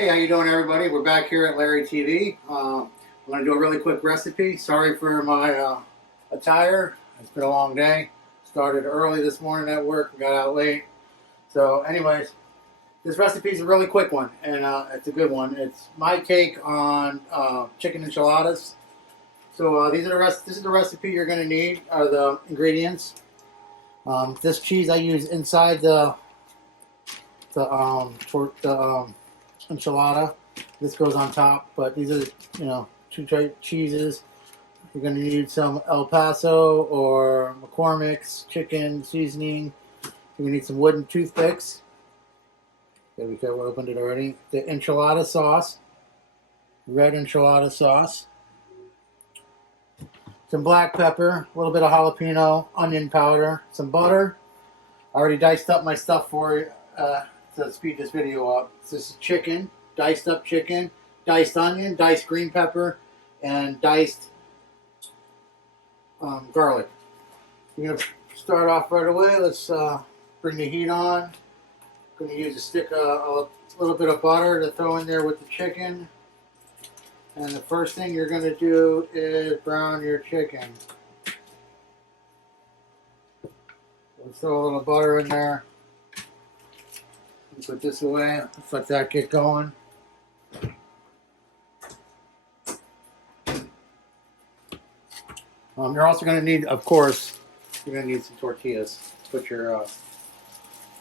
Hey, how you doing, everybody? We're back here at Larry TV. I'm going to do a really quick recipe. Sorry for my attire. It's been a long day. Started early this morning at work, got out late. So anyways, this recipe is a really quick one, and it's a good one. It's my take on chicken enchiladas. So this is the recipe you're going to need, are the ingredients. This cheese I use inside the enchilada. This goes on top, but these are, two cheeses. You're going to need some El Paso or McCormick's chicken seasoning. You're going to need some wooden toothpicks. There we go, we opened it already. The enchilada sauce, red enchilada sauce. Some black pepper, a little bit of jalapeno, onion powder, some butter. I already diced up my stuff for you to speed this video up. This is chicken, diced up chicken, diced onion, diced green pepper, and diced garlic. We're going to start off right away. Let's bring the heat on. I'm going to use a little bit of butter to throw in there with the chicken. And the first thing you're going to do is brown your chicken. Let's throw a little butter in there. Put this away. Let's let that get going. You're also going to need, of course, you're going to need some tortillas. Put your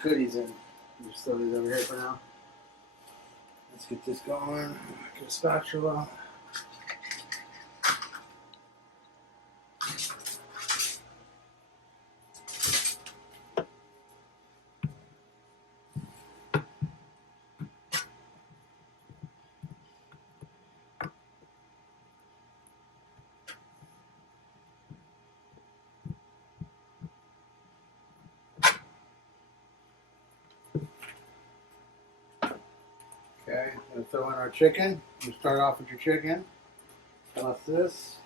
goodies in. Just throw these over here for now. Let's get this going. Get a spatula. Okay, we'll throw in our chicken. We'll start off with your chicken. Toss this.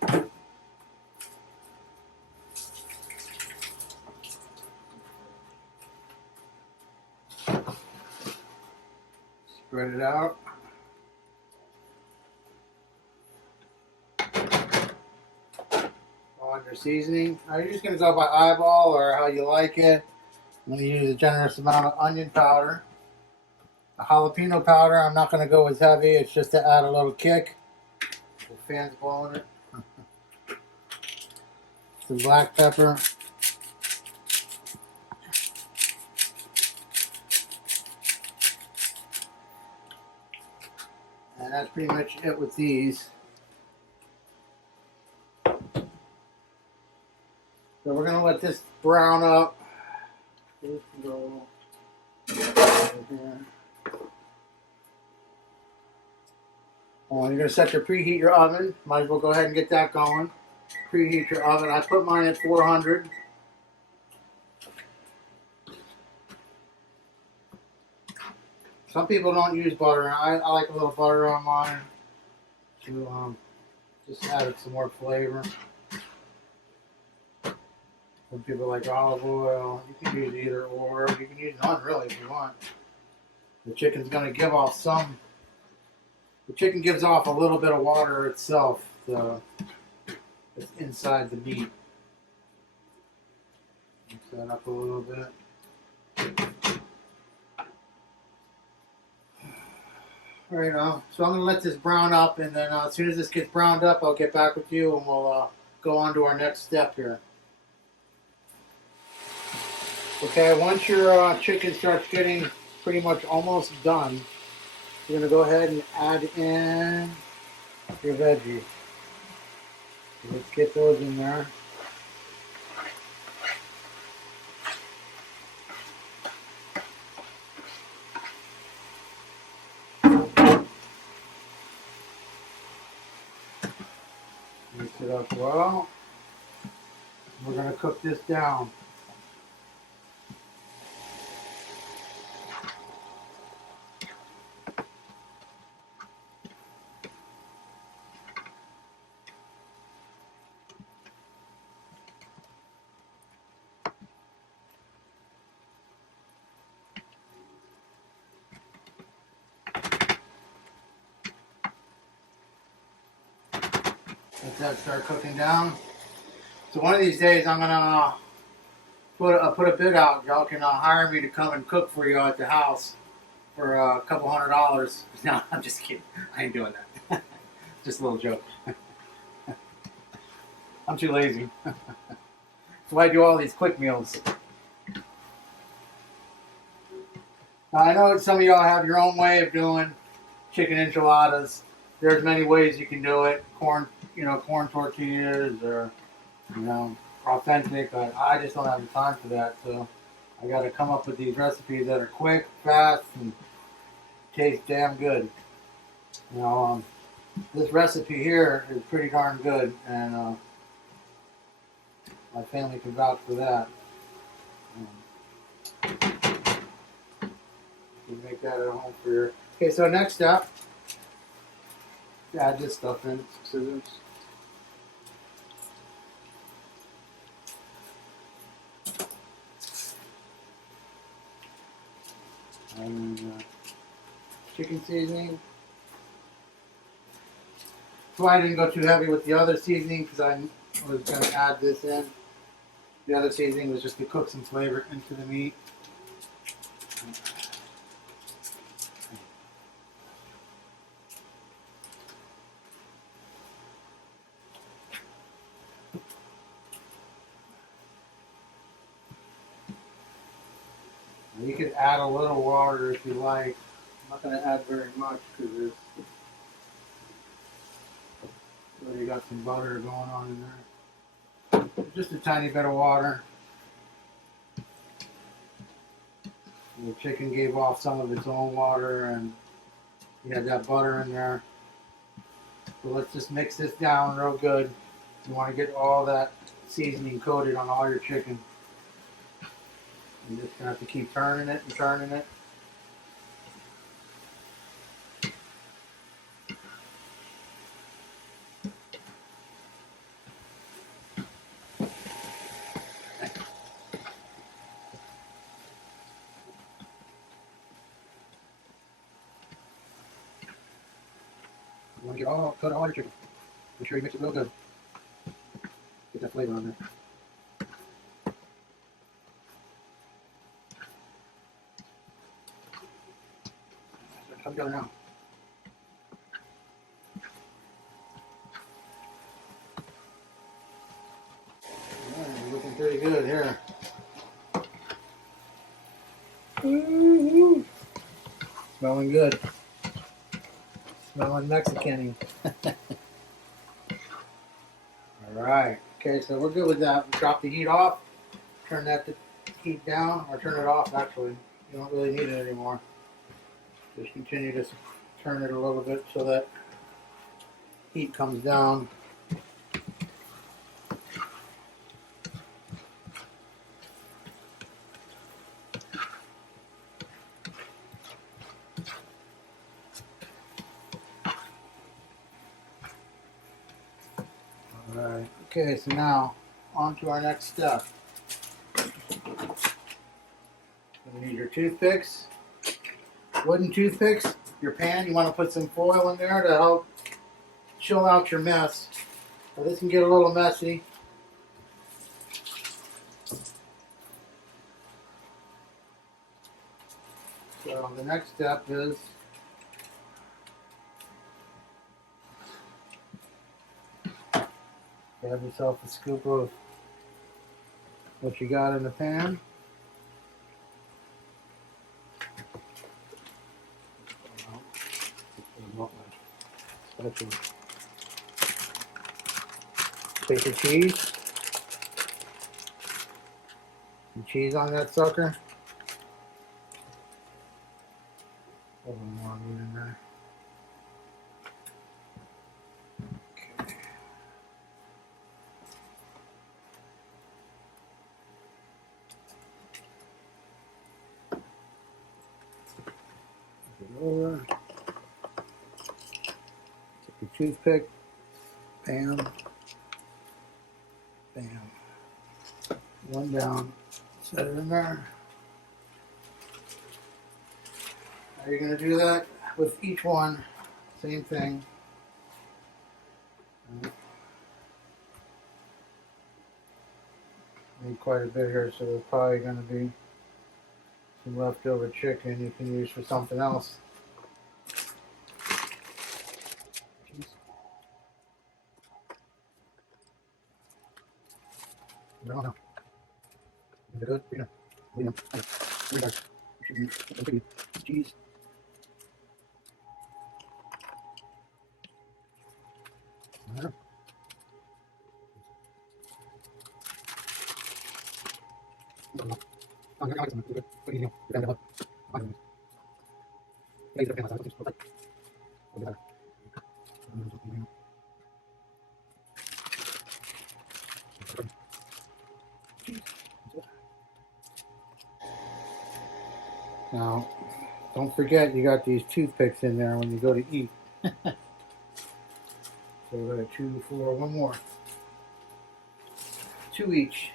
Spread it out. On your seasoning. Now you're just going to go by eyeball or how you like it. I'm going to use a generous amount of onion powder. A jalapeno powder, I'm not going to go as heavy. It's just to add a little kick. The fan's blowing it. Some black pepper. And that's pretty much it with these. So we're going to let this brown up. This can go over here. You're going to set your preheat your oven. Might as well go ahead and get that going. Preheat your oven. I put mine at 400. Some people don't use butter. I like a little butter on mine to just add some more flavor. Some people like olive oil. You can use either or. You can use none really if you want. The chicken's going to give off some. The chicken gives off a little bit of water itself. It's inside the meat. Mix that up a little bit. Right now. So I'm going to let this brown up, and then as soon as this gets browned up, I'll get back with you, and we'll go on to our next step here. Okay, once your chicken starts getting pretty much almost done, you're going to go ahead and add in your veggies. Let's get those in there. Mix it up well. We're going to cook this down. let that start cooking down. So one of these days I'm gonna put a bid out. Y'all can hire me to come and cook for you at the house for a couple $100. No, I'm just kidding. I ain't doing that. Just a little joke. I'm too lazy. That's why I do all these quick meals. Now, I know some of y'all have your own way of doing chicken enchiladas. There's many ways you can do it. Corn tortillas or, authentic. But I just don't have the time for that. So I got to come up with these recipes that are quick, fast, and taste damn good. This recipe here is pretty darn good, and my family can vouch for that. You make that at home for your. Okay, so next step, add this stuff in. Scissors. And chicken seasoning. That's why I didn't go too heavy with the other seasoning, because I was going to add this in. The other seasoning was just to cook some flavor into the meat. You could add a little water if you like. I'm not going to add very much because there's already got some butter going on in there. Just a tiny bit of water. The chicken gave off some of its own water, and you had that butter in there. So let's just mix this down real good. You want to get all that seasoning coated on all your chicken. You're just going to have to keep turning it and turning it. You want to get coat all your chicken. Make sure you mix it real good. Get that flavor on there. Come together now. We're looking pretty good here. Smelling good. Smelling Mexican-y. Alright. Okay, so we're good with that. Drop the heat off. Turn that heat down, or turn it off actually. You don't really need it anymore. Just continue to turn it a little bit so that heat comes down. Alright, okay, so now on to our next step. You need your toothpicks, wooden toothpicks, your pan. You want to put some foil in there to help chill out your mess. So this can get a little messy. So the next step is have yourself a scoop of what you got in the pan. Take your cheese. Some cheese on that sucker. A little more meat in there. Okay. Flip it over. Take your toothpick. Bam. Bam. One down. Set it in there. Now you're going to do that with each one. Same thing. Made quite a bit here, so there's probably going to be some leftover chicken you can use for something else. No. Is it good? Cheese. Now, don't forget you got these toothpicks in there when you go to eat. So we're going to chew for one more. 2 each.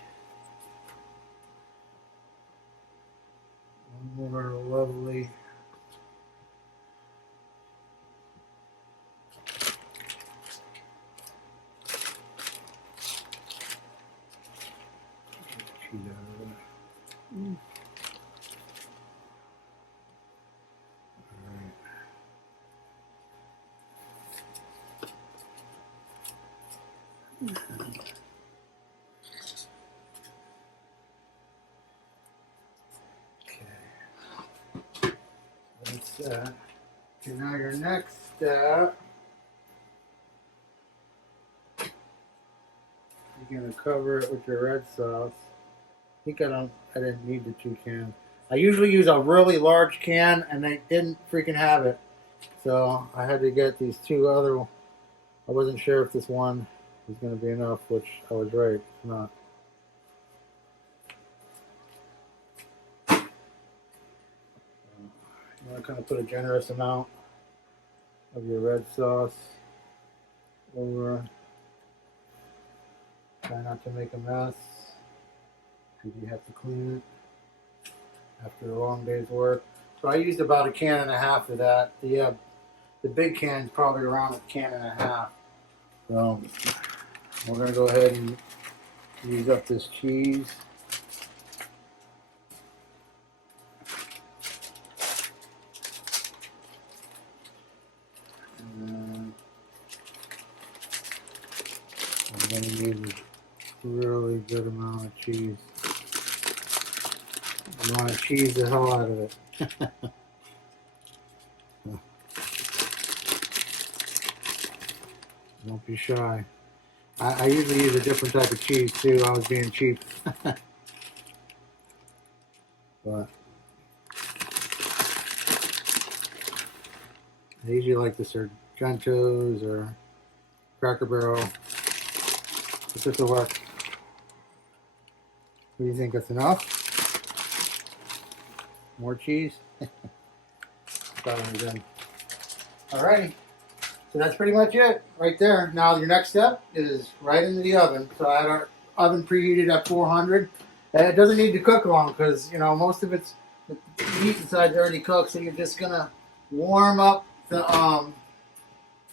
One more lovely. Chew that over there. Okay. That's that. Okay, now your next step, you're gonna cover it with your red sauce. I think I didn't need the 2 cans. I usually use a really large can, and they didn't freaking have it, so I had to get these 2 other. I wasn't sure if this one was gonna be enough, which I was right. It's not. You want to kind of put a generous amount of your red sauce over. Try not to make a mess because you have to clean it after a long day's work. So I used about 1.5 cans of that. The big can is probably around 1.5 cans. So we're going to go ahead and use up this cheese. And I'm going to use a really good amount of cheese. I want to cheese the hell out of it. Don't be shy. I usually use a different type of cheese too. I was being cheap. But I usually like the Sargentos or Cracker Barrel. This will work. What do you think? That's enough? More cheese? Probably good. Alrighty. So that's pretty much it right there. Now your next step is right into the oven. So I had our oven preheated at 400. And it doesn't need to cook long because, most of the meat inside's already cooked. So you're just going to warm up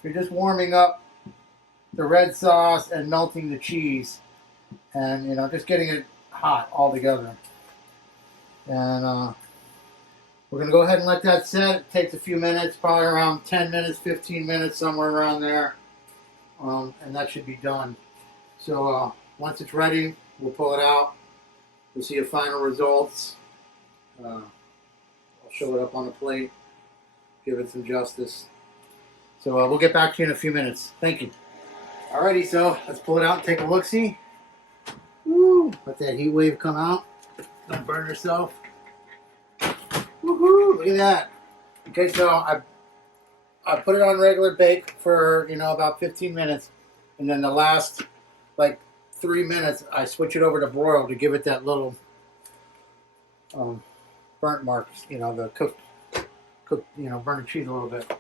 you're just warming up the red sauce and melting the cheese. And, just getting it hot all together. And we're going to go ahead and let that set. It takes a few minutes, probably around 10 minutes, 15 minutes, somewhere around there. And that should be done. So once it's ready, we'll pull it out. We'll see the final results. I'll show it up on the plate, give it some justice. So we'll get back to you in a few minutes. Thank you. Alrighty, so let's pull it out and take a look-see. Woo! Let that heat wave come out. Don't burn yourself. Woohoo! Look at that. Okay, so I put it on regular bake for about 15 minutes, and then the last 3 minutes I switch it over to broil to give it that little burnt marks. The cooked burn the cheese a little bit.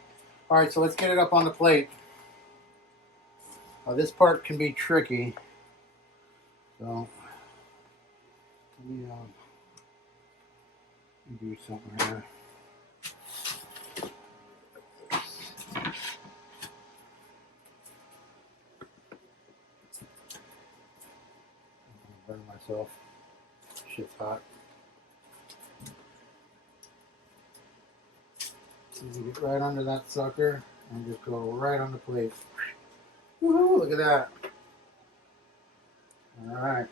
All right, so let's get it up on the plate. This part can be tricky, so let me do something here. Burn myself. shit's hot. You get right under that sucker and just go right on the plate. Woohoo! Look at that. All right.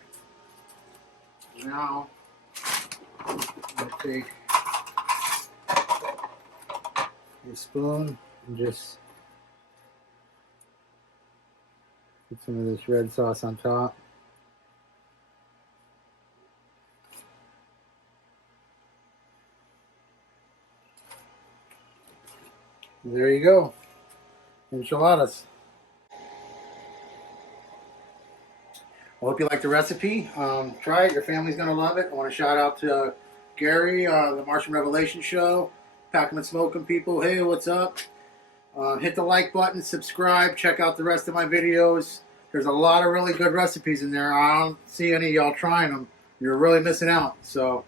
Now, I'm going to take a spoon and just put some of this red sauce on top. There you go. Enchiladas. I hope you like the recipe. Try it. Your family's going to love it. I want to shout out to Gary, the Martian Revelation Show, Packing and Smoking people. Hey, what's up? Hit the like button, subscribe, check out the rest of my videos. There's a lot of really good recipes in there. I don't see any of y'all trying them. You're really missing out. So,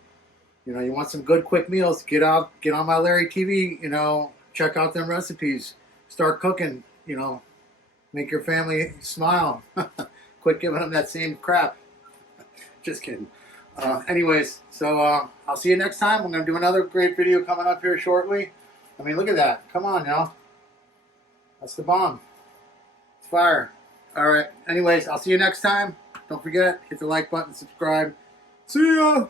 you know, you want some good quick meals, get on my Larry TV, you know, check out them recipes. Start cooking, you know, make your family smile. Quit giving them that same crap. Just kidding. Anyways, so I'll see you next time. I'm going to do another great video coming up here shortly. I mean, look at that. Come on, y'all. That's the bomb. It's fire. All right. Anyways, I'll see you next time. Don't forget, hit the like button, subscribe. See ya.